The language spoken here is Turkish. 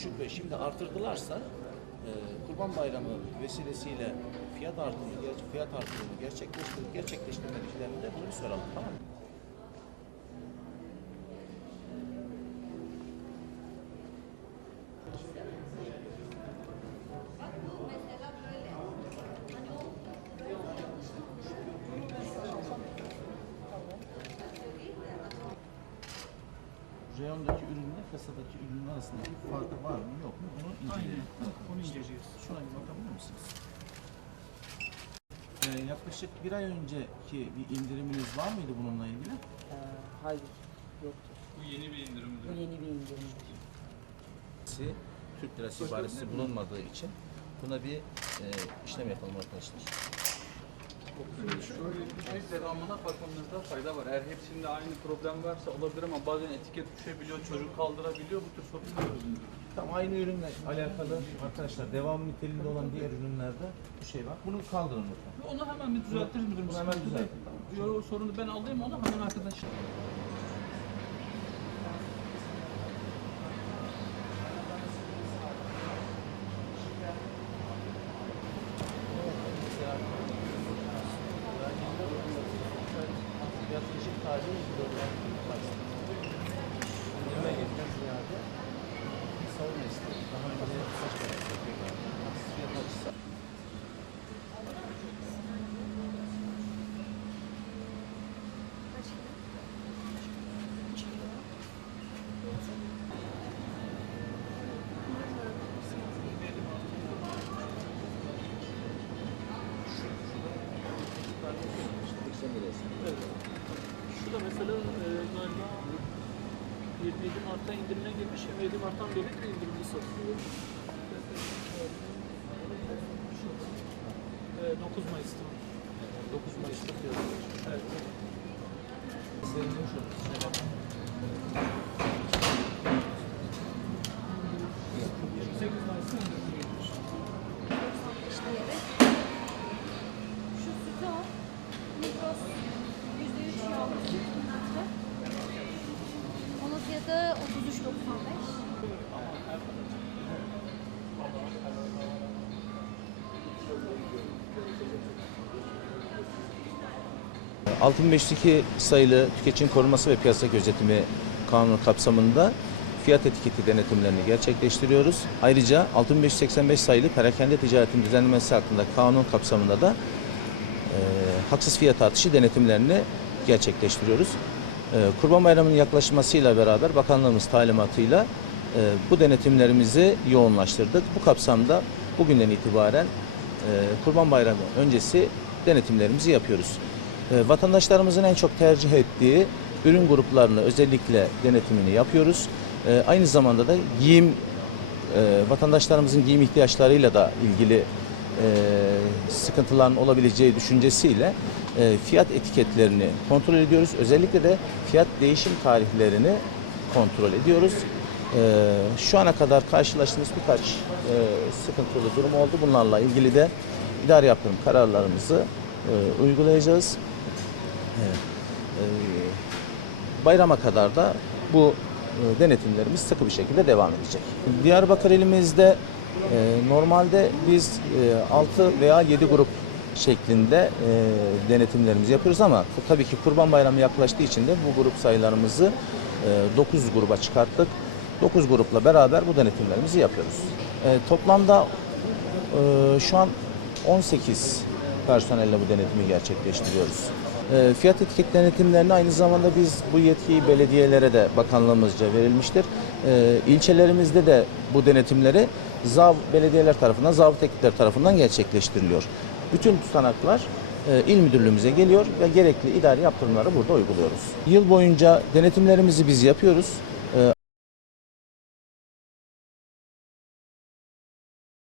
düşük şimdi artırdılarsa e, Kurban Bayramı vesilesiyle fiyat artımı, fiyat artımını gerçekleştir, gerçekleştirmediklerinde bunu soralım tamam mı? Reyondaki ürünle kasadaki ürünün arasında bir fark var mı yok mu? Bunu inceleyelim. Onu inceliyoruz. Şuna bir bakabilir misiniz? Ee, yaklaşık bir ay önceki bir indiriminiz var mıydı bununla ilgili? Ee, hayır, yoktur. Bu yeni bir indirim Bu yeni bir indirimdir. Türk lirası ibaresi bulunmadığı için buna bir e, işlem yapalım arkadaşlar. Şöyle bir devamına bakmamızda fayda var. Eğer hepsinde aynı problem varsa olabilir ama bazen etiket düşebiliyor, çocuk kaldırabiliyor. Bu tür sorunlar. Tam aynı ürünle alakalı arkadaşlar devam niteliğinde olan diğer ürünlerde bu şey var. Bunu kaldırın lütfen. Onu hemen bir düzeltiriz müdürüm. Bunu hemen düzeltin. Yo, o sorunu ben alayım onu hemen arkadaş. Yaklaşık taze 27 Mart'ta indirime girmiş. 27 Mart'tan beri de indirimli satılıyor. E, 9 Mayıs'ta. 9 Mayıs'ta fiyatı. Evet. Senin şu 6502 sayılı tüketim koruması ve piyasa gözetimi kanunu kapsamında fiyat etiketi denetimlerini gerçekleştiriyoruz. Ayrıca 6585 sayılı perakende ticaretin düzenlemesi hakkında kanun kapsamında da e, haksız fiyat artışı denetimlerini gerçekleştiriyoruz. E, Kurban Bayramı'nın yaklaşmasıyla beraber bakanlığımız talimatıyla e, bu denetimlerimizi yoğunlaştırdık. Bu kapsamda bugünden itibaren e, Kurban Bayramı öncesi denetimlerimizi yapıyoruz. E, vatandaşlarımızın en çok tercih ettiği ürün gruplarını özellikle denetimini yapıyoruz. E, aynı zamanda da giyim e, vatandaşlarımızın giyim ihtiyaçlarıyla da ilgili e, sıkıntıların olabileceği düşüncesiyle e, fiyat etiketlerini kontrol ediyoruz. Özellikle de fiyat değişim tarihlerini kontrol ediyoruz. E, şu ana kadar karşılaştığımız birkaç sıkıntılı durum oldu. Bunlarla ilgili de idari yaptırım kararlarımızı uygulayacağız. Evet. E, bayrama kadar da bu e, denetimlerimiz sıkı bir şekilde devam edecek. Diyarbakır ilimizde e, normalde biz 6 veya 7 grup şeklinde e, denetimlerimizi yapıyoruz ama tabii ki Kurban Bayramı yaklaştığı için de bu grup sayılarımızı 9 gruba çıkarttık. 9 grupla beraber bu denetimlerimizi yapıyoruz. E, toplamda e, şu an 18 personelle bu denetimi gerçekleştiriyoruz. E, fiyat etiket denetimlerini aynı zamanda biz bu yetkiyi belediyelere de bakanlığımızca verilmiştir. E, ilçelerimizde de bu denetimleri zav belediyeler tarafından, zabıt ekipler tarafından gerçekleştiriliyor. Bütün tutanaklar e, il müdürlüğümüze geliyor ve gerekli idari yaptırımları burada uyguluyoruz. Yıl boyunca denetimlerimizi biz yapıyoruz.